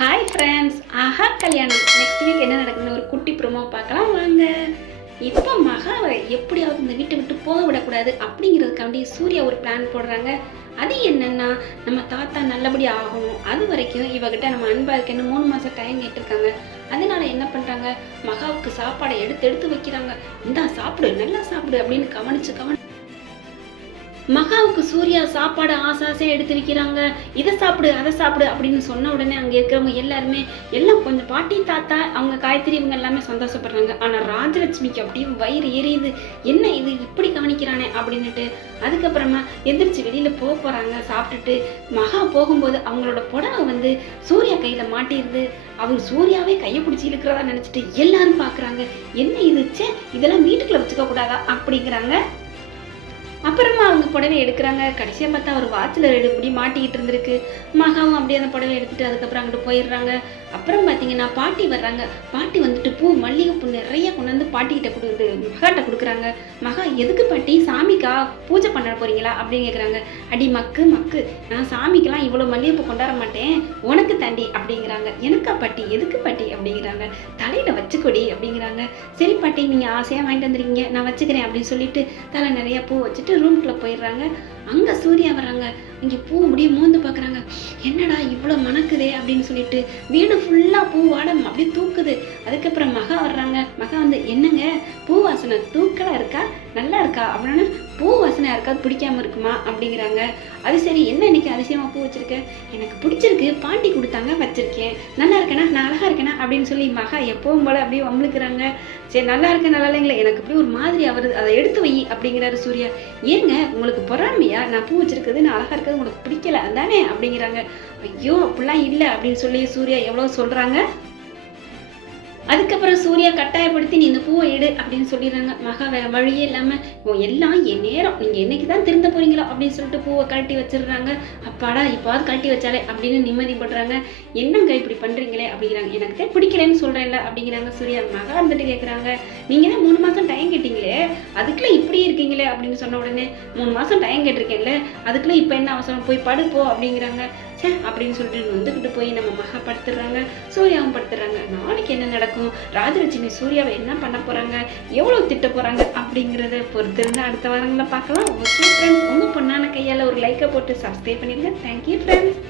Hi friends ஆஹா கல்யாணம் next week என்ன நடக்குதுன்னு ஒரு குட்டி ப்ரோமோ பார்க்கலாம். வாங்க. இப்போ மகாவை எப்படியாவது இந்த வீட்டை விட்டு போக விடக்கூடாது அப்படிங்கிறதுக்காண்டி சூர்யா ஒரு பிளான் போடுறாங்க. அது என்னன்னா நம்ம தாத்தா நல்லபடியாக ஆகணும். அது வரைக்கும் இவகிட்ட நம்ம அன்பா இருக்கேன்னு மூணு மாதம் டைம் கேட்டிருக்காங்க. அதனால என்ன பண்ணுறாங்க மகாவுக்கு சாப்பாடை எடுத்து எடுத்து வைக்கிறாங்க. இந்தா சாப்பிடு நல்லா சாப்பிடு அப்படின்னு கவனிச்சு கவனி மகாவுக்கு சூர்யா சாப்பாடு ஆசை ஆசையாக எடுத்து வைக்கிறாங்க இதை சாப்பிடு அதை சாப்பிடு அப்படின்னு சொன்ன உடனே அங்கே இருக்கிறவங்க எல்லாருமே எல்லாம் கொஞ்சம் பாட்டி தாத்தா அவங்க காயத்ரி இவங்க எல்லாமே சந்தோஷப்படுறாங்க. ஆனால் ராஜலட்சுமிக்கு அப்படியே வயிறு எரியுது. என்ன இது இப்படி கவனிக்கிறானே அப்படின்னுட்டு அதுக்கப்புறமா எந்திரிச்சு வெளியில் போக போகிறாங்க சாப்பிட்டுட்டு மகா போகும்போது அவங்களோட புடவை வந்து சூர்யா கையில் மாட்டிடுது அவங்க சூர்யாவே கையை பிடிச்சி இழுக்கிறதா நினச்சிட்டு எல்லாரும் பார்க்குறாங்க என்ன இதுச்சே இதெல்லாம் வீட்டுக்குள்ளே வச்சுக்க கூடாதா அப்படிங்கிறாங்க. அப்புறமா அவங்க புடவை எடுக்கிறாங்க. கடைசியாக பார்த்தா ஒரு வாட்சில் ரெண்டு முடி மாட்டிக்கிட்டு இருந்திருக்கு. மகாவும் அப்படியே அந்த புடவை எடுத்துகிட்டு அதுக்கப்புறம் அங்கிட்டு போயிடுறாங்க. அப்புறம் பார்த்தீங்கன்னா பாட்டி வர்றாங்க. பாட்டி வந்துட்டு பூ மல்லிகைப்பூ நிறைய கொண்டு வந்து பாட்டிக்கிட்ட கொடுக்குது மகாட்ட கொடுக்குறாங்க. மகா எதுக்கு பாட்டி? சாமிக்கா பூஜை பண்ண போறீங்களா? அப்படின்னு கேட்குறாங்க அடி மக்கு மக்கு. நான் சாமிக்கெல்லாம் இவ்வளோ மல்லிகைப்பூ கொண்டாட மாட்டேன். உனக்கு தண்டி அப்படிங்கிறாங்க. எனக்கா பாட்டி? எதுக்கு பாட்டி? அப்படிங்கிறாங்க. தலையில் வச்சுக்கொடி அப்படிங்கிறாங்க. சரி பாட்டி நீங்கள் ஆசையாக வாங்கிட்டு வந்துருக்கீங்க. நான் வச்சுக்கிறேன் அப்படின்னு சொல்லிட்டு தலை நிறைய பூ வச்சுட்டு ரூம்குள்ளே போயிடுறாங்க. அங்கே சூர்யா வர்றாங்க. இங்கே பூ முடிய மோந்து பார்க்குறாங்க என்னடா இவ்வளோ மணக்குதே அப்படின்னு சொல்லிட்டு வீடு ஃபுல்லாக பூ வாடம் அப்படியே தூக்குது. அதுக்கப்புறம் மகா வர்றாங்க. மகா வந்து என்னங்க? பூ வாசனை தூக்கலாக இருக்கா? நல்லா இருக்கா? அப்படின்னு பூ வாசனை யாருக்காவது பிடிக்காம இருக்குமா? அப்படிங்கிறாங்க. அது சரி என்ன இன்னைக்கு அதிசயமாக பூ வச்சிருக்க? எனக்கு பிடிச்சிருக்கு. பாட்டி கொடுத்தாங்க வச்சிருக்கேன். நல்லா இருக்கேனா? நான் அழகா இருக்கேனா? அப்படின்னு சொல்லி மகா எப்பவும் போல அப்படியே வம்பளுக்குறாங்க சரி நல்லா இருக்கேன் நல்லா இல்லைங்களா. எனக்கு அப்படியே ஒரு மாதிரி வருது அதை எடுத்து வை அப்படிங்கிறாரு சூர்யா. ஏங்க உங்களுக்கு பொறாமை இல்லையா? நான் பூ வச்சிருக்கிறது நான் அழகா இருக்கிறது உங்களுக்கு பிடிக்கல. அதானே? அப்படிங்கிறாங்க. ஐயோ அப்படிலாம் இல்லை அப்படின்னு சொல்லி சூர்யா எவ்வளோ சொல்றாங்க? அதுக்கப்புறம் சூர்யா கட்டாயப்படுத்தி நீ இந்த பூவை எடு அப்படின்னு சொல்லிடுறாங்க. மகா வேற வழியே இல்லாமல் எல்லாம் என் நேரம். நீங்கள் என்னைக்கு தான் திருந்த போறீங்களோ அப்படின்னு சொல்லிட்டு பூவை கழட்டி வச்சிடுறாங்க. அப்பாடா இப்போவாது கழட்டி வச்சாலே அப்படின்னு நிம்மதிப்படுறாங்க என்னங்க இப்படி பண்ணுறீங்களே அப்படிங்கிறாங்க. எனக்கு தான் பிடிக்கலன்னு சொல்கிறேன்ல அப்படிங்கிறாங்க சூர்யா. மகா இருந்துட்டு கேட்குறாங்க நீங்கள் தான் மூணு மாதம் டைம் கேட்டீங்களே அதுக்குள்ளே இப்படி இருக்கீங்களே அப்படின்னு சொன்ன உடனே மூணு மாதம் டைம் கேட்டிருக்கேன்ல அதுக்குள்ளே இப்போ என்ன அவசரம்? போய் படுப்போ அப்படிங்கிறாங்க. சே அப்படின்னு சொல்லிட்டு வந்துக்கிட்டு போய் நம்ம மகா படுத்துடுறாங்க சூர்யாவும் படுத்துடுறாங்க நாளைக்கு என்ன நடக்கும்? ராஜலட்சுமி சூர்யாவை என்ன பண்ண போகிறாங்க எவ்வளோ திட்ட போகிறாங்க அப்படிங்கிறத பொறுத்திருந்து அடுத்த வாரங்களை பார்க்கலாம். ஓகே ஃப்ரெண்ட்ஸ் உங்கள் பொண்ணான கையால் ஒரு லைக்கை போட்டு சப்ஸ்கிரைப் பண்ணிடுங்க. Thank you friends